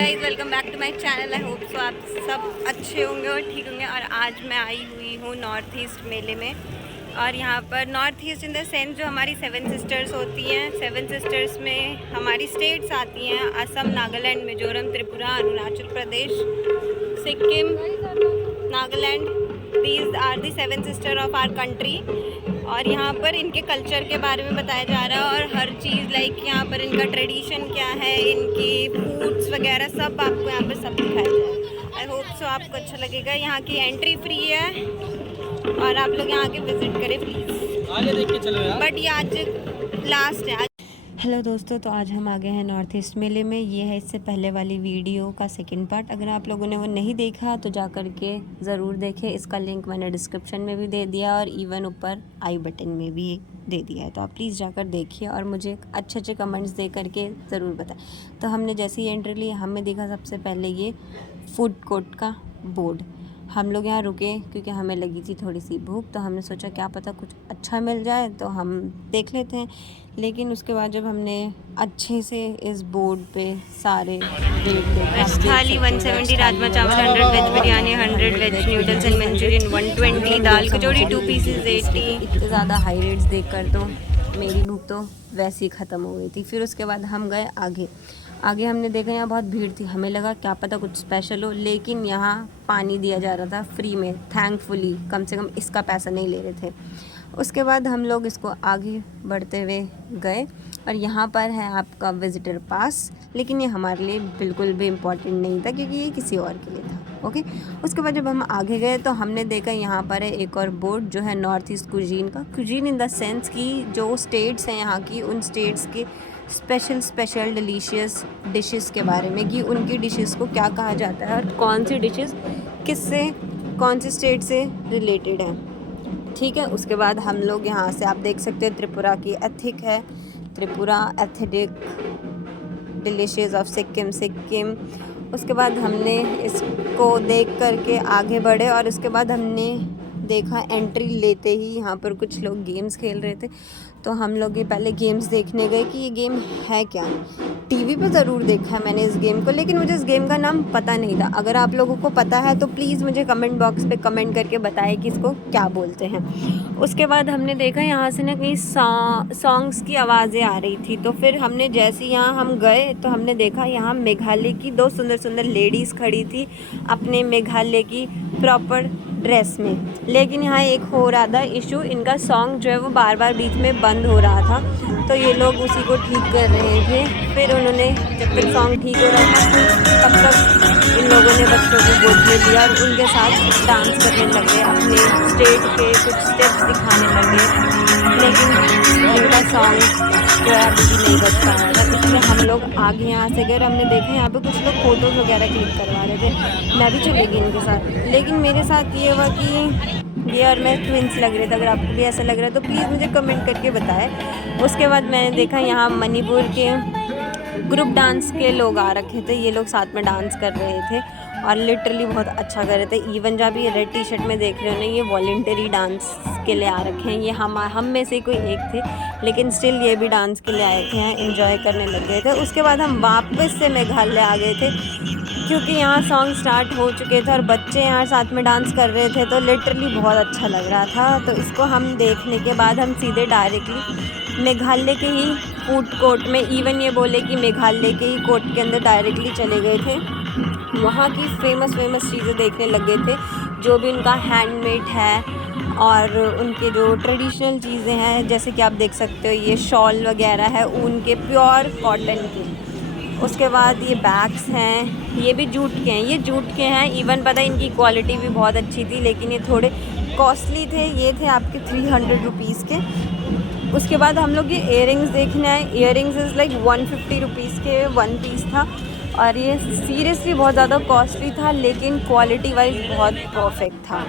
Guys welcome back to my channel. I hope so आप सब अच्छे होंगे और ठीक होंगे। और आज मैं आई हुई हूँ नॉर्थ ईस्ट मेले में। और यहाँ पर north east in the sense जो हमारी 7 सिस्टर्स होती हैं, 7 सिस्टर्स में हमारी स्टेट्स आती हैं Assam, Nagaland, Mizoram, Tripura, Arunachal Pradesh, Sikkim, Nagaland. These are the 7 sister of our country. और यहाँ पर इनके कल्चर के बारे में बताया जा रहा है और हर चीज़ लाइक यहाँ पर इनका ट्रेडिशन क्या है, इनकी फूड्स वगैरह सब आपको यहाँ पर सब दिखाया जाएगा। आई होप सो आपको अच्छा लगेगा। यहाँ की एंट्री फ्री है और आप लोग यहाँ के विजिट करें प्लीज़। आगे देख के चलो यार। बट ये आज लास्ट है। हेलो दोस्तों, तो आज हम आ गए हैं नॉर्थ ईस्ट मेले में। ये है इससे पहले वाली वीडियो का सेकंड पार्ट। अगर आप लोगों ने वो नहीं देखा तो जा कर के ज़रूर देखें। इसका लिंक मैंने डिस्क्रिप्शन में भी दे दिया और इवन ऊपर आई बटन में भी दे दिया है, तो आप प्लीज़ जाकर देखिए और मुझे अच्छे अच्छे कमेंट्स दे करके ज़रूर बताएं। तो हमने जैसे ही एंट्री ली, हमने देखा सबसे पहले ये फूड कोर्ट का बोर्ड। हम लोग यहाँ रुके क्योंकि हमें लगी थी थोड़ी सी भूख, तो हमने सोचा क्या पता कुछ अच्छा मिल जाए तो हम देख लेते हैं। लेकिन उसके बाद जब हमने अच्छे से इस बोर्ड पे सारे रेट देखा, थाली 170 राजमा चावल, 100 veg biryani, 100 veg noodles and manchurian, 120 दाल कचौड़ी, 2 पीसेस 80। इतने ज़्यादा हाई रेट्स देखकर तो मेरी भूख तो वैसे ही ख़त्म हो गई थी। फिर उसके बाद हम गए आगे हमने देखा यहाँ बहुत भीड़ थी। हमें लगा क्या पता कुछ स्पेशल हो, लेकिन यहाँ पानी दिया जा रहा था फ्री में, थैंकफुली। कम से कम इसका पैसा नहीं ले रहे थे। उसके बाद हम लोग इसको आगे बढ़ते हुए गए और यहाँ पर है आपका विज़िटर पास, लेकिन ये हमारे लिए बिल्कुल भी इम्पॉर्टेंट नहीं था क्योंकि ये किसी और के लिए था। ओके, उसके बाद जब हम आगे गए तो हमने देखा यहाँ पर है एक और बोर्ड जो है नॉर्थ ईस्ट कुजीन का। कुजीन इन द सेंस कि जो स्टेट्स हैं यहाँ की, उन स्टेट्स के स्पेशल डिलीशियस डिशेस के बारे में कि उनकी डिशेस को क्या कहा जाता है और कौन सी डिशेस किससे, कौन सी स्टेट से रिलेटेड है। ठीक है, उसके बाद हम लोग यहाँ से आप देख सकते हैं त्रिपुरा की एथिक है, Tripura aesthetic delicious of Sikkim. उसके बाद हमने इसको देख करके आगे बढ़े और उसके बाद हमने देखा एंट्री लेते ही यहाँ पर कुछ लोग गेम्स खेल रहे थे। तो हम लोग ये पहले गेम्स देखने गए कि ये गेम है क्या। टीवी पे ज़रूर देखा है मैंने इस गेम को, लेकिन मुझे इस गेम का नाम पता नहीं था। अगर आप लोगों को पता है तो प्लीज़ मुझे कमेंट बॉक्स पे कमेंट करके बताएं कि इसको क्या बोलते हैं। उसके बाद हमने देखा यहाँ से ना कहीं सॉन्ग्स की आवाज़ें आ रही थी। तो फिर हमने जैसे यहाँ हम गए तो हमने देखा यहाँ मेघालय की 2 सुंदर सुंदर लेडीज़ खड़ी थी अपने मेघालय की प्रॉपर ड्रेस में। लेकिन यहाँ एक हो रहा था इशू, इनका सॉन्ग जो है वो बार बार बीच में बंद हो रहा था, तो ये लोग उसी को ठीक कर रहे थे। फिर उन्होंने जब तक सॉन्ग ठीक हो रहा था तब तक इन लोगों ने बच्चों को गोद में दिया और उनके साथ डांस करने लगे, अपने स्टेट के कुछ स्टेप्स दिखाने लगे। लेकिन इनका सॉन्ग जो है अभी भी नहीं बच पाया था, इसलिए हम लोग आगे यहाँ से गए। हमने देखा यहाँ पे कुछ लोग फ़ोटोज़ वगैरह क्लिक करवा रहे थे, मैं भी चली गई इनके साथ। लेकिन मेरे साथ ये हुआ कि ये और मैं ट्विंस लग रहे थे। अगर आपको भी ऐसा लग रहा है तो प्लीज़ मुझे कमेंट करके बताएं। उसके बाद मैंने देखा यहाँ मणिपुर के ग्रुप डांस के लोग आ रखे थे। ये लोग साथ में डांस कर रहे थे और लिटरली बहुत अच्छा कर रहे थे। इवन जब ये रेड टी शर्ट में देख रहे हो ना, ये वॉलंटरी डांस के लिए आ रखे हैं। ये हम में से कोई एक थे, लेकिन स्टिल ये भी डांस के लिए आए थे, यहाँ एंजॉय करने लग गए थे। उसके बाद हम वापस से मेघालय आ गए थे क्योंकि यहाँ सॉन्ग स्टार्ट हो चुके थे और बच्चे यहाँ साथ में डांस कर रहे थे, तो लिटरली बहुत अच्छा लग रहा था। तो इसको हम देखने के बाद हम सीधे डायरेक्टली मेघालय के ही फूड कोर्ट में, इवन ये बोले कि मेघालय के ही कोर्ट के अंदर डायरेक्टली चले गए थे। वहाँ की फेमस चीज़ें देखने लग गए थे, जो भी उनका हैंडमेड है और उनके जो ट्रेडिशनल चीज़ें हैं, जैसे कि आप देख सकते हो ये शॉल वगैरह है ऊन के, प्योर कॉटन के। उसके बाद ये बैग्स हैं, ये भी जूट के हैं, ये जूट के हैं। इवन पता है इनकी क्वालिटी भी बहुत अच्छी थी, लेकिन ये थोड़े कॉस्टली थे। ये थे आपके 300 रुपीज़ के। उसके बाद हम लोग ये इयररिंग्स देखने आए। इयररिंग्स इज़ लाइक 150 रुपीज़ के 1 पीस था और ये सीरियसली बहुत ज़्यादा कॉस्टली था, लेकिन क्वालिटी वाइज बहुत परफेक्ट था।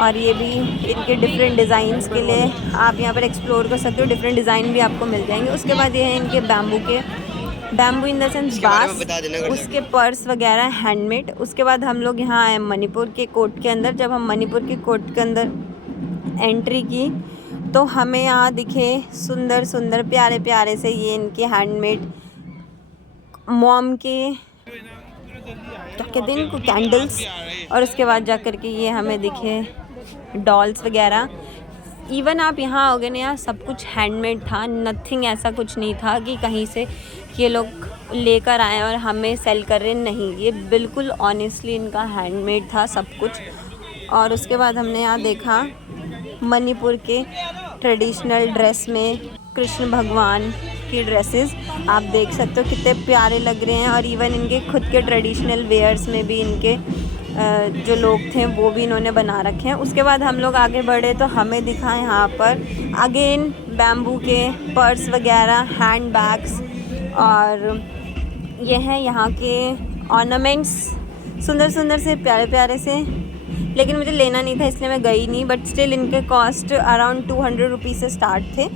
और ये भी इनके डिफरेंट डिज़ाइंस के लिए आप यहाँ पर एक्सप्लोर कर सकते हो, डिफरेंट डिज़ाइन भी आपको मिल जाएंगे। उसके बाद ये है इनके बैम्बू इन द सेंस बांस, उसके पर्स वगैरह हैंडमेड। उसके बाद हम लोग यहाँ आए मणिपुर के कोर्ट के अंदर। जब हम मणिपुर के कोर्ट के अंदर एंट्री की तो हमें यहाँ दिखे सुंदर प्यारे से ये इनके हैंडमेड मॉम के क्या कहते हैं इनको, कैंडल्स। और उसके बाद जा कर के ये हमें दिखे डॉल्स वगैरह। इवन आप यहाँ आओगे ना, यहाँ सब कुछ हैंडमेड था, नथिंग ऐसा कुछ नहीं था कि कहीं से ये लोग लेकर आए और हमें सेल कर रहे, नहीं, ये बिल्कुल ऑनेस्टली इनका हैंडमेड था सब कुछ। और उसके बाद हमने यहाँ देखा मणिपुर के ट्रेडिशनल ड्रेस में कृष्ण भगवान की ड्रेसेस, आप देख सकते हो कितने प्यारे लग रहे हैं। और इवन इनके खुद के ट्रेडिशनल वेयर्स में भी इनके जो लोग थे वो भी इन्होंने बना रखे हैं। उसके बाद हम लोग आगे बढ़े तो हमें दिखा यहाँ पर अगेन बैम्बू के पर्स वगैरह, हैंड बैग्स, और ये हैं यहाँ के ऑर्नामेंट्स, सुंदर सुंदर से, प्यारे प्यारे से। लेकिन मुझे लेना नहीं था इसलिए मैं गई नहीं, बट स्टिल इनके कॉस्ट अराउंड 200 रुपीज़ से स्टार्ट थे।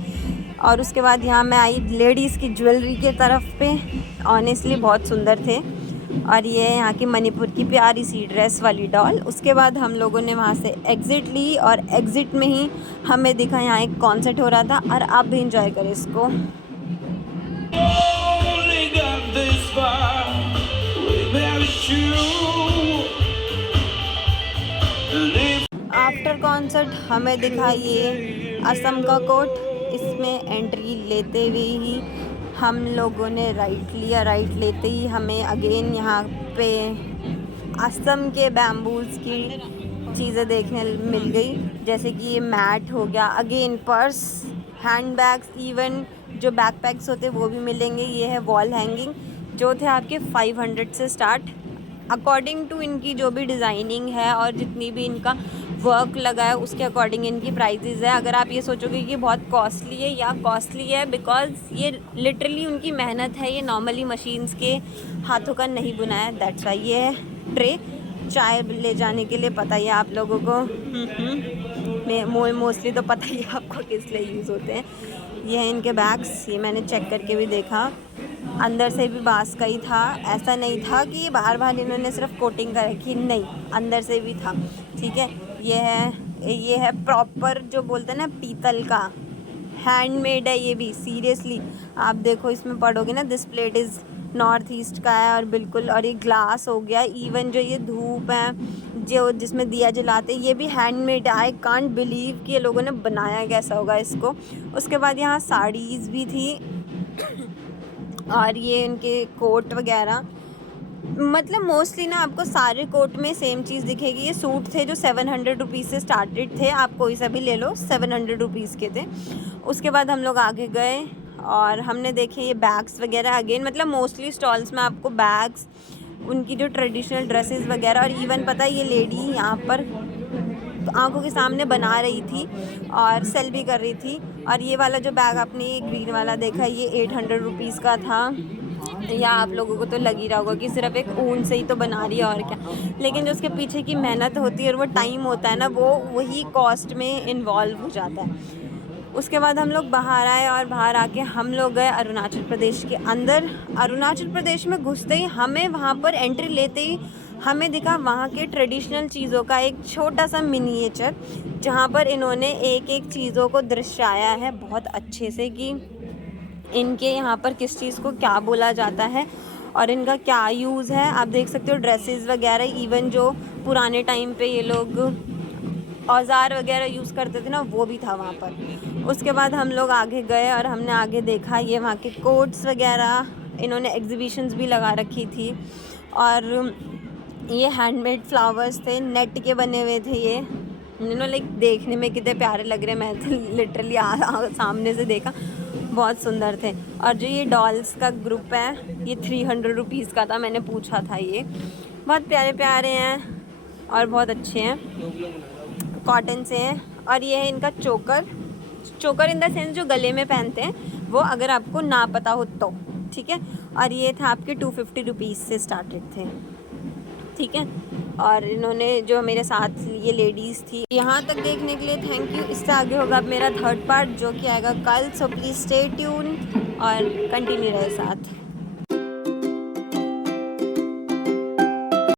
और उसके बाद यहाँ मैं आई लेडीज़ की ज्वेलरी के तरफ पे, ऑनेस्टली बहुत सुंदर थे। और ये यहाँ की मणिपुर की प्यारी सी ड्रेस वाली डॉल। उसके बाद हम लोगों ने वहाँ से एग्ज़िट ली और एग्ज़िट में ही हमें दिखा यहाँ एक कॉन्सर्ट हो रहा था, और आप भी इंजॉय करें इसको। आफ्टर कॉन्सर्ट हमें दिखा ये असम का कोर्ट। इसमें एंट्री लेते हुए ही हम लोगों ने राइट लिया, राइट लेते ही हमें अगेन यहाँ पे असम के बैम्बूज की चीज़ें देखने मिल गई, जैसे कि ये मैट हो गया, again purse, hand bags, even जो बैकपैक्स होते वो भी मिलेंगे। ये है वॉल हैंगिंग, जो थे आपके 500 से स्टार्ट, अकॉर्डिंग टू इनकी जो भी डिज़ाइनिंग है और जितनी भी इनका वर्क लगा है उसके अकॉर्डिंग इनकी प्राइजेज़ है। अगर आप ये सोचोगे कि बहुत कॉस्टली है, या कॉस्टली है बिकॉज़ ये लिटरली उनकी मेहनत है, ये नॉर्मली मशीन्स के हाथों का नहीं बुना है, दैट्स वाई। ये है ट्रे, चाय ले जाने के लिए, पता ही है आप लोगों को, मोस्टली तो पता ही है आपको किस लिए यूज़ होते हैं। ये है इनके बैग्स, ये मैंने चेक करके भी देखा, अंदर से भी बांस का ही था, ऐसा नहीं था कि बाहर बाहर इन्होंने सिर्फ कोटिंग कर रखी, नहीं, अंदर से भी था, ठीक है। ये है प्रॉपर जो बोलते हैं ना पीतल का, हैंडमेड है ये भी, सीरियसली आप देखो इसमें पढ़ोगे ना, this plate is north east का है, और बिल्कुल। और ये ग्लास हो गया, इवन जो ये धूप है जो जिसमें दिया जलाते, ये भी हैंडमेड। आई कांट बिलीव कि ये लोगों ने बनाया कैसा होगा इसको। उसके बाद यहाँ साड़ीज़ भी थी और ये इनके कोट वगैरह, मतलब मोस्टली ना आपको सारे कोट में सेम चीज़ दिखेगी। ये सूट थे जो 700 रुपीज़ से स्टार्टेड थे, आप कोई सा भी ले लो, 700 रुपीज़ के थे। उसके बाद हम लोग आगे गए और हमने देखे ये बैग्स वगैरह, अगेन मतलब मोस्टली स्टॉल्स में आपको बैग्स, उनकी जो ट्रेडिशनल ड्रेसेस वगैरह, और इवन पता है ये लेडी यहाँ पर आंखों के सामने बना रही थी और सेल भी कर रही थी। और ये वाला जो बैग आपने ये ग्रीन वाला देखा, ये 800 रुपीज़ का था। या आप लोगों को तो लग ही रहा होगा कि सिर्फ एक ऊन से ही तो बना रही है और क्या, लेकिन जो उसके पीछे की मेहनत होती है और वो टाइम होता है ना, वो वही कॉस्ट में इन्वॉल्व हो जाता है। उसके बाद हम लोग बाहर आए और बाहर आके हम लोग गए अरुणाचल प्रदेश के अंदर। अरुणाचल प्रदेश में घुसते ही हमें वहाँ पर एंट्री लेते ही हमें दिखा वहाँ के ट्रेडिशनल चीज़ों का एक छोटा सा मिनिएचर, जहाँ पर इन्होंने एक एक चीज़ों को दर्शाया है बहुत अच्छे से कि इनके यहाँ पर किस चीज़ को क्या बोला जाता है और इनका क्या यूज़ है। आप देख सकते हो ड्रेसेस वगैरह, इवन जो पुराने टाइम पे ये लोग औजार वगैरह यूज़ करते थे ना, वो भी था वहाँ पर। उसके बाद हम लोग आगे गए और हमने आगे देखा ये वहाँ के कोट्स वगैरह, इन्होंने एग्जीबिशंस भी लगा रखी थी। और ये हैंडमेड फ्लावर्स थे, नेट के बने हुए थे ये, लाइक देखने में कितने प्यारे लग रहे, मैं तो लिटरली सामने से देखा, बहुत सुंदर थे। और जो ये डॉल्स का ग्रुप है ये 300 रुपीज़ का था, मैंने पूछा था, ये बहुत प्यारे प्यारे हैं और बहुत अच्छे हैं, कॉटन से हैं। और ये है इनका चोकर, चोकर इन द सेंस जो गले में पहनते हैं वो, अगर आपको ना पता हो तो, ठीक है। और ये था आपके 250 रुपीज़ से स्टार्टेड थे, ठीक है। और इन्होंने जो मेरे साथ ये लेडीज़ थी, यहाँ तक देखने के लिए थैंक यू। इससे आगे होगा अब मेरा 3rd पार्ट जो कि आएगा कल, सो प्लीज़ स्टे ट्यून और कंटिन्यू रहे साथ।